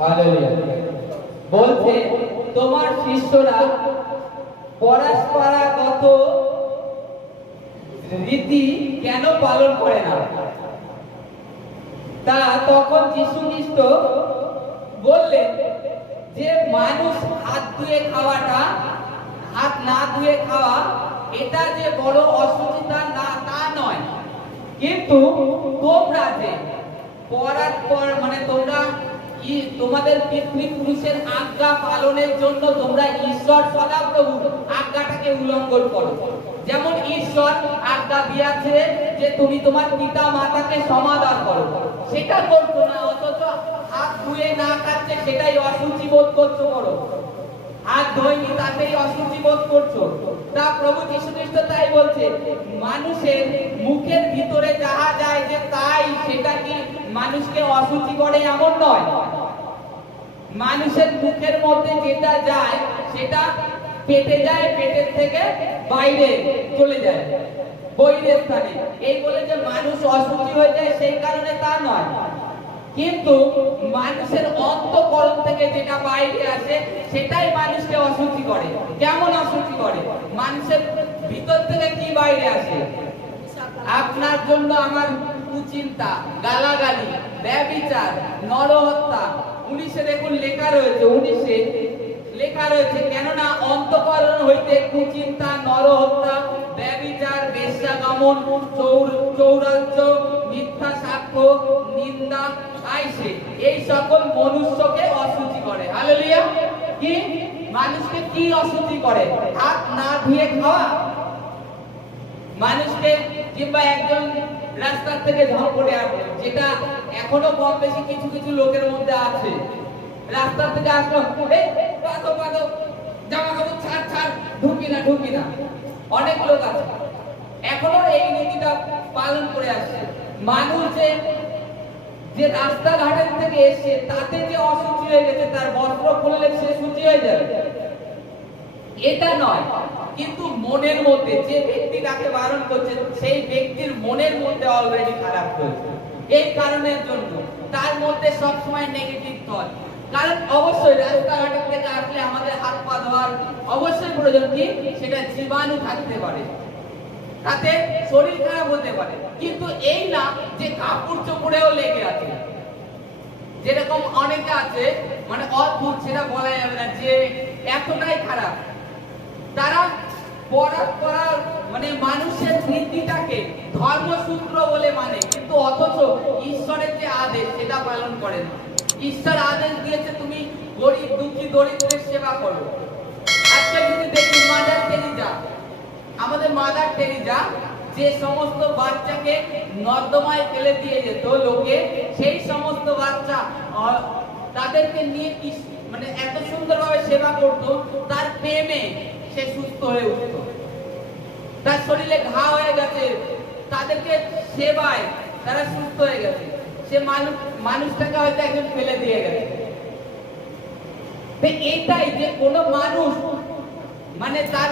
Hallelujah. বলছে তোমার শিষ্যরা পরস্পরাগত রীতি কেন পালন করে না? তা তখন যীশু খ্রিস্ট বললেন যে মানুষ হাত ধুয়ে খাওয়াটা, হাত না ধুয়ে খাওয়া এটা যে বড় অসুচিতা না তা নয়, কিন্তু তোমরা যে পরাৎপর মানে তোমরা তোমাদের পিতৃপুরুষের আজ্ঞা পালনের জন্য তোমরা ঈশ্বর সদাপ্রভু আজ্ঞাটাকে উল্লঙ্ঘন করো। যেমন ঈশ্বর আজ্ঞা দিয়েছে যে তুমি তোমার পিতা মাতাকে সমাদর করো, সেটা করছো না, অথচ হাত ধুয়ে না খাচ্ছে সেটাই অসুচি বোধ করছো। করো হাত ধোয়নি তাতেই অসুচি বোধ করছো। তা প্রভু যীশু খ্রিস্ট তাই বলছে, মানুষের মুখের ভিতরে যাহা যায় যে তাই সেটা কি মানুষকে অসুচি করে এমন নয়। মানুষের মুখের মধ্যে যেটা যায় সেটা পেটে যায়, পেটের থেকে বাইরে চলে যায় বহিরের স্থানে। এই বলে যে মানুষ অসুচি হয়ে যায় সেই কারণে তা নয়, কিন্তু মানুষের অন্তঃকরণ থেকে যেটা বাইরে আসে সেটাই মানুষকে অসুচি করে। কেমন অসুচি করে? মানুষের ভিতর থেকে কি বাইরে আসে? আপনার জন্য আমার কুচিন্তা, গালাগালি, ব্যভিচার, নরহত্যা। 19 দেখুন লেখা রয়েছে, 19 লেখা রয়েছে, কেননা অন্তঃকরণ হইতে কুচিন্তা, নরহত্যা, ব্যভিচার, বেশ্যাগমন, চৌরাজ্য, মিথ্যা সাক্ষ্য, নিন্দা আইসে, এই সকল মনুষ্যকে অশুচি করে। হালেলুয়া। কি মানুষকে কি অশুচি করে? হাত না ধুয়ে খাওয়া মানুষকে, কিংবা একজন রাস্তার থেকে ঝড় পড়ে আসলো, যেটা এখনো কম বেশি কিছু কিছু লোকের মধ্যে আছে। রাস্তা থেকে আসলো, পাদো পাদো, জামা কাপড় ছাড় ছাড়, ঢুকি না ঢুকি না। অনেক লোক আছে এখনো এই নীতিটা পালন করে আসছে। মানুষ যে রাস্তাঘাটের থেকে এসে তাতে যে অশুচি হয়ে গেছে, তার বস্ত্র খুললে সে শুচি হয়ে যাবে এটা নয়, কিন্তু মনের মধ্যে যে ব্যক্তি তাকে বারণ করছে সেই ব্যক্তির মনের মধ্যে অলরেডি খারাপ হয়েছে। এই কারণের জন্য তার মধ্যে সবসময় নেগেটিভ থট। কারণ অবশ্যই রাস্তাঘাটের থেকে আসলে আমাদের হাত পা ধোয়ার অবশ্যই প্রয়োজন, কি সেটা জীবাণু থাকতে পারে, তাতে শরীর খারাপ হতে পারে, কিন্তু এই না যে কাপড় চোপড়েও লেগে আছে। যেরকম অনেকে আছে মানে অদ্ভুত, সেটা বলা যাবে না, যে এতটাই খারাপ, তারা মানে মানুষের নীতিটাকে ধর্মসূত্র বলে মানে, কিন্তু অথচ ঈশ্বরের যে আদেশ সেটা পালন করে না। ঈশ্বর আদেশ দিয়েছে তুমি গরিব দুঃখী দরিদ্রের সেবা করো। আজকে যদি দেখি মাদার টেরিজা, আমাদের মাদার টেরিজা যে সমস্ত বাচ্চাকে নর্দমায় ফেলে দিয়ে যেত লোকে, সেই সমস্ত বাচ্চা তাদেরকে নিয়ে মানে এত সুন্দরভাবে সেবা করত, তার প্রেমে সে সুস্থ হয়ে উঠত। তার শরীরে ঘা হয়ে গেছে, তাদেরকে সেবায় তারা সুস্থ হয়ে গেছে। সে মানুষটাকে হয়তো একজন ফেলে দিয়ে গেছে। এইটাই যে কোনো মানুষ মানে তার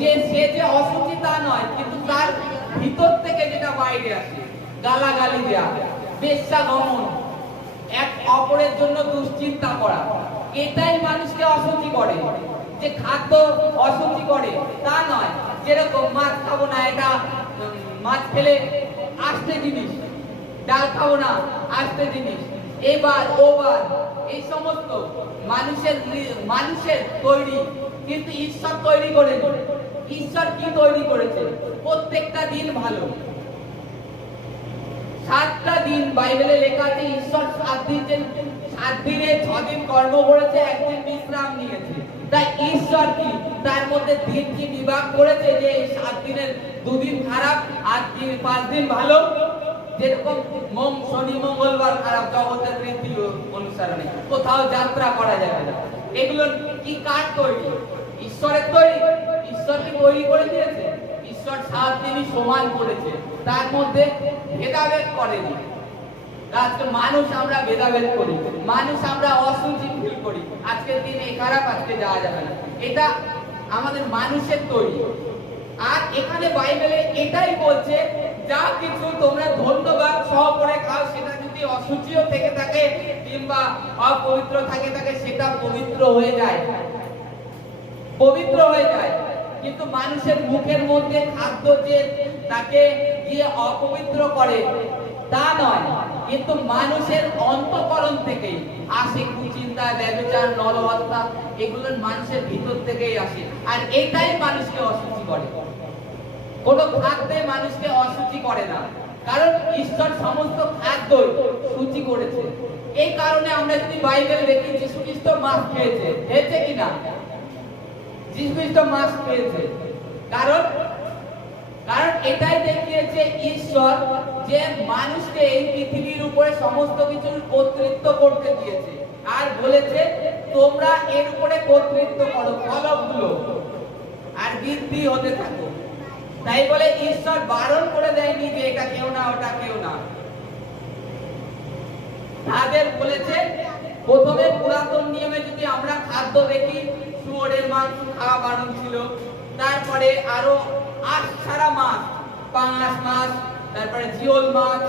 যে সে যে অশুচি তা নয়, কিন্তু তার ভিতর থেকে যেটা বাইরে আসে, গালাগালি দেয়া, বেশ্যাগমন, এক অপরের জন্য দুশ্চিন্তা করা, এটাই মানুষকে অশুচি করে। যে খাদ্য অশুচি করে তা নয়। যেরকম মাছ খাবো না, এটা মাছ খেলে আস্তে জিনিস, ডাল খাবো না আস্তে জিনিস, এবার ওবার, এই সমস্ত মানুষের তৈরি, কিন্তু ঈশ্বর তৈরি করেনি। ঈশ্বর কি তৈরি করেছে? প্রত্যেকটা দিন ভালো। 7টা দিন বাইবেলে লেখা আছে, ঈশ্বর 7 দিনে 6 দিন কর্ম করেছে, একদিন বিশ্রাম নিয়েছে। তাই ঈশ্বর কি তার মধ্যে দিন কি বিভাগ করেছে যে এই 7 দিনের 2 দিন খারাপ আর 5 দিন ভালো? যেরকম শনি মঙ্গলবার খারাপ, জগতের রীতি অনুসারে কোথাও যাত্রা করা যাবে না। এগুলো কি কার তৈরি? ঈশ্বরের তৈরি। ঈশ্বর কি তৈরি করে দিয়েছে? ঈশ্বর 7 দিনই সমান করেছে, তার মধ্যে ভেদাভেদ করেনি। আজকে মানুষ আমরা ভেদাভেদ করি, মানুষ আমরা অশুচি ফিল করি, আজকের দিন এই খারাপ, আজকে যাওয়া যাবে না। এটা আমাদের মানুষের তৈরি। আর এখানে বাইবেলে এটাই বলছে, যা কিছু তোমরা ধন্যবাদ সহকারে খাও সেটা যদি অশুচিও থেকে থাকে কিংবা অপবিত্র থাকে সেটা পবিত্র হয়ে যায়, পবিত্র হয়ে যায়। কিন্তু মানুষের মুখের মধ্যে খাদ্য যে তাকে গিয়ে অপবিত্র করে তা নয়, কিন্তু মানুষের অন্তঃকরণ থেকেই আসে কুচিন্তা, ব্যভিচার, নরহত্যা, এগুলো মানুষের ভিতর থেকেই আসে। আর এটাই মানুষকে অশুচি করে। কোন খাদ্যে মানুষকে অশুচি করে না, কারণ ঈশ্বর সমস্ত খাদ্যই শুচি করেছে। এই কারণে আমরা যদি বাইবেল দেখি, যীশু খ্রিস্ট মাছ খেয়েছে, খেয়েছে কিনা? যীশু খ্রিস্ট মাছ খেয়েছে, কারণ এটাই দেখিয়েছে ঈশ্বর যে মানুষকে এই পৃথিবীর উপরে সমস্ত কিছুর কর্তৃত্ব করতে দিয়েছে, আর বলেছে তোমরা এর উপরে কর্তৃত্ব করো, ফলগুলো আর বৃদ্ধি হতে থাকো। তাই বলে ঈশ্বর বারণ করে দেয়নি যে এটা কেউ না, ওটা কেউ না। তাদের বলেছে, প্রথমে পুরাতন নিয়মে যদি আমরা খাদ্য দেখি, শুয়োরের মাংস খাওয়া বারণ ছিল। তারপরে আরো আঁশ ছাড়া মাছ, পাঙাশ মাছ, তারপরে জিওল মাছ,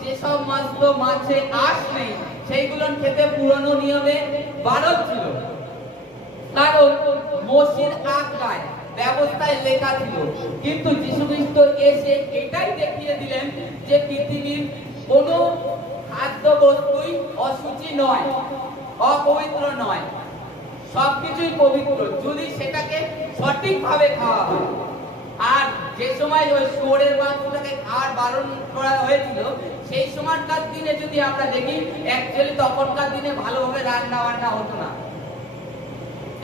যেসব মাছ তো মাছে আঁশ নেই সেইগুলো খেতে পুরনো নিয়মে বারণ ছিল, কারণ মসির আজ্ঞায় ব্যবস্থায় লেখা ছিল। কিন্তু যীশু খ্রিস্ট এসে এটাই দেখিয়ে দিলেন যে পৃথিবীর কোন খাদ্য বস্তুই অশুচি নয়, অপবিত্র নয়, সবকিছুই পবিত্র যদি সেটাকে সঠিকভাবে খাওয়া হয়। আর যে সময় ওই শুয়োরের মাংসটাকে খাওয়ার বারণ করা হয়েছিল, সেই সময়কার দিনে যদি আমরা দেখি, অ্যাকচুয়ালি তখনকার দিনে ভালোভাবে রান্না বান্না হতো না,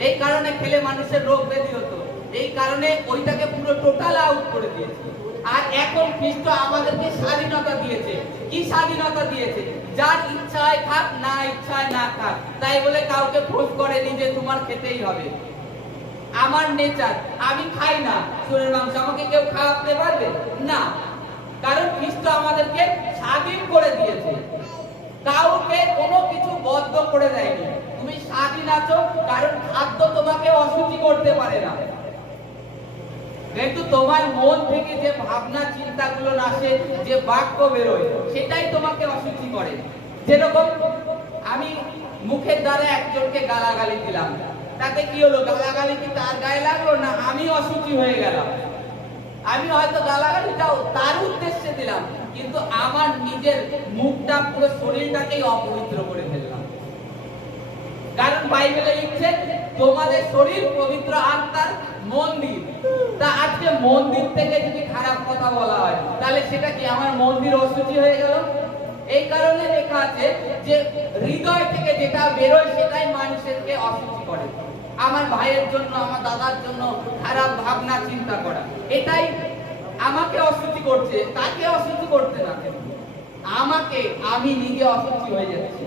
এই কারণে খেলে মানুষের রোগ ব্যাধি হতো। এই কারণে ওইটাকে পুরো টোটাল আউট করে দিয়েছে। আর এখন খ্রিস্ট আমাদেরকে স্বাধীনতা দিয়েছে। কি স্বাধীনতা দিয়েছে? যার ইচ্ছায় খাক, না ইচ্ছায় না খাক। তাই বলে কাউকে ফোর্স করেনি যে তোমার খেতেই হবে। আমার নেচার, আমি খাই না শুয়োরের মাংস, আমাকে কেউ খাওয়াতে পারবে না, কারণ খ্রিস্ট আমাদেরকে স্বাধীন করে দিয়েছে। কাউকে কোনো কিছু বদ্ধ করে দেয়নি। তুমি স্বাধীন আছো, কারণ খাদ্য তোমাকে অশুচি করতে পারে না। কিন্তু তোমার মন থেকে যে ভাবনা চিন্তাগুলো আসে, যে বাক্য বেরোয়, সেটাই তোমাকে অশুচি করে। যেরকম আমি মুখের দ্বারা একজনকে গালাগালি দিলাম, তাতে কি হলো? গালাগালি কি তার গায়ে লাগলো না আমি অশুচি হয়ে গেলাম? আমি হয়তো গালাগালিটাও তার উদ্দেশ্যে দিলাম, কিন্তু আমার নিজের মুখটা, পুরো শরীরটাকেই অপবিত্র করে ফেললাম। কারণ বাইবেলে লিখছে তোমাদের শরীর পবিত্র আত্মার মন্দির। তা আজকে মন্দির থেকে যদি খারাপ কথা বলা হয়, তাহলে সেটা কি আমার মন্দির অশুচি হয়ে গেল? এই কারণে লেখা আছে যে হৃদয় থেকে যেটা বেরোয় সেটাই মানুষকে অশুচি করে। আমার ভাইয়ের জন্য, আমার দাদার জন্য খারাপ ভাবনা চিন্তা করা, এটাই আমাকে অশুচি করছে, তাকে অশুচি করতে না, আমাকে, আমি নিজে অশুচি হয়ে যাচ্ছি।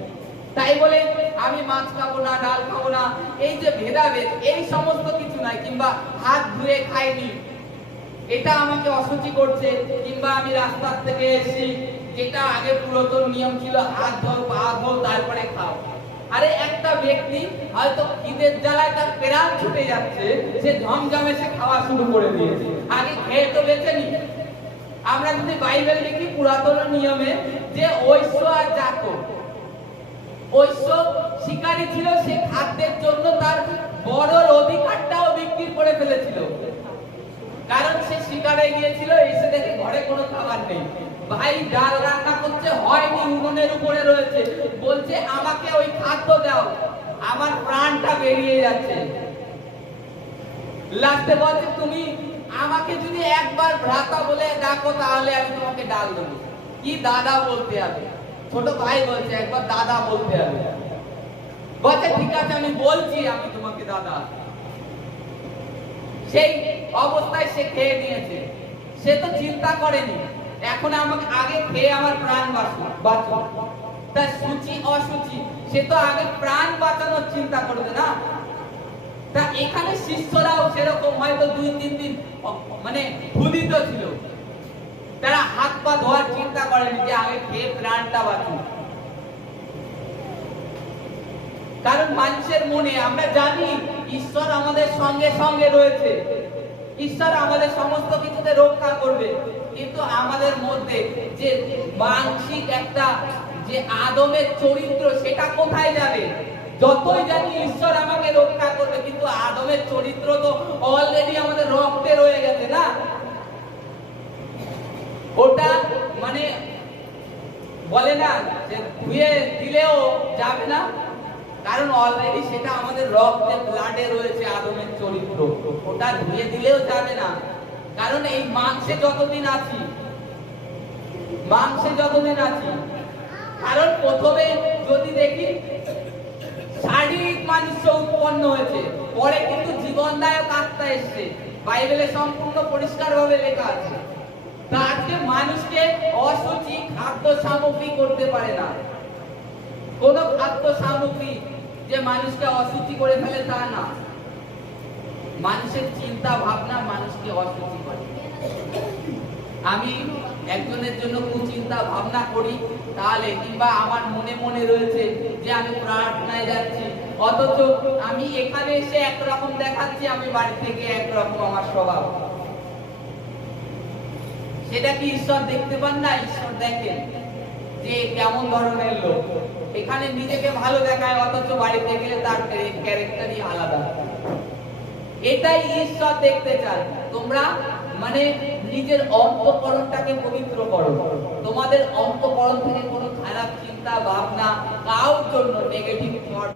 তাই বলে আমি মাছ খাবো না, ডাল খাবো না, এই যে ভেদাভেদ, এই সমস্ত কিছু নাই। কিংবা হাত ধুয়ে খাইনি, এটা আমাকে অশুচি করছে। কিংবা আমি রাস্তার থেকে এসেছি, যেটা আগে পুরাতন নিয়ম ছিল, হাত ধো, পা ধো, তারপরে খাও। আরে একটা ব্যক্তি হয়তো খিদের জ্বালায় তার প্রাণ ছুটে যাচ্ছে, সে ঝমঝমে সে খাওয়া শুরু করে দিয়েছে, আগে খেয়ে তো বেঁচেনি। আমরা যদি বাইবেল দেখি, পুরাতন নিয়মে যে ঐশ্য আর যাকব, ঐশ্য শিকারী ছিল, সে খাদ্যের জন্য তার বড় অধিকারটাও বিক্রি করে ফেলেছিল। কারণ সে শিকারে গিয়েছিল, এসে দেখে ঘরে কোনো খাবার নেই, ভাই ডাল রান্না করছে, হয়নি, উনুনের উপরে রয়েছে, বলছে আমাকে ওই খাদ্য দাও, আমার প্রাণটা বেরিয়ে যাচ্ছে। লাস্টে বলছে তুমি আমাকে যদি একবার ভ্রাতা বলে ডাকো, তাহলে আমি তোমাকে ডাল দেবো। কি দাদা বলতে হবে? ছোট ভাই বলছে একবার দাদা বলতে হবে। বলছে ঠিক আছে আমি বলছি, আমি তোমাকে দাদা। সেই অবস্থায় সে খেয়ে নিয়েছে, সে তো চিন্তা করেনি এখন আমাকে আগে খেয়ে আমার প্রাণ বাঁচো। তার সূচি অসুচি, সে তো আগে প্রাণ বাঁচানোর চিন্তা করবে না। তা এখানে শিষ্যরাও সেরকম হয়তো 2-3 দিন মানে ক্ষুধিত ছিল, তারা হাত পা ধোয়ার চিন্তা করেনি যে আগে খেয়ে প্রাণটা বাঁচুক। কারণ মানুষের মনে আমরা জানি ঈশ্বর আমাদের সঙ্গে সঙ্গে রয়েছে, ঈশ্বর আমাদের সমস্ত কিছুতে রক্ষা করবে, কিন্তু আমাদের মধ্যে যে মানসিক একটা যে আদমের চরিত্র সেটা কোথায় যাবে? যতই জানি ঈশ্বর আমাকে রক্ষা করবে, কিন্তু আদমের চরিত্র তো অলরেডি আমাদের রক্তে রয়ে গেছে না। ওটা মানে বলে না যে ধুয়ে দিলেও যাবে না, কারণ অলরেডি সেটা আমাদের রক্তে ব্লাডে রয়েছে আদমের চরিত্র। ওটা ধুয়ে দিলেও যাবে না, কারণ এই মাংসে যতদিন আছি, কারণ প্রথমে যদি দেখি শারীরিক মানুষ উৎপন্ন হয়েছে, পরে কিন্তু জীবনদায়ক আত্মা এসছে, বাইবেলে সম্পূর্ণ পরিষ্কারভাবে লেখা আছে। তা আজকে মানুষকে অসুচি খাদ্য সামগ্রী করতে পারে না। কোন খাদ্য সামগ্রী যে মানুষকে অসুচি করে ফেলে তা না, মানুষের চিন্তা ভাবনা মানুষকে অসুচি করে। আমি একজনের জন্য কুচিন্তা ভাবনা করি, তাহলে কিংবা আমার মনে মনে রয়েছে যে আমি প্রার্থনায় যাচ্ছি, অথচ আমি এখানে এসে একরকম দেখাচ্ছি, আমি বাড়ি থেকে একরকম আমার স্বভাব। সেটা কি ঈশ্বর দেখতে পান না? ঈশ্বর দেখেন যে কেমন ধরনের লোক। এখানে নিজেকে ভালো দেখায়, অথচ বাড়িতে গেলে তার ক্যারেক্টারই আলাদা। এটাই ঈশ্বর দেখতে চান। তোমরা মানে নিজের অন্তঃকরণটাকে পবিত্র করো। তোমাদের অন্তঃকরণ থেকে কোনো খারাপ চিন্তা ভাবনা, কারোর জন্য নেগেটিভ থট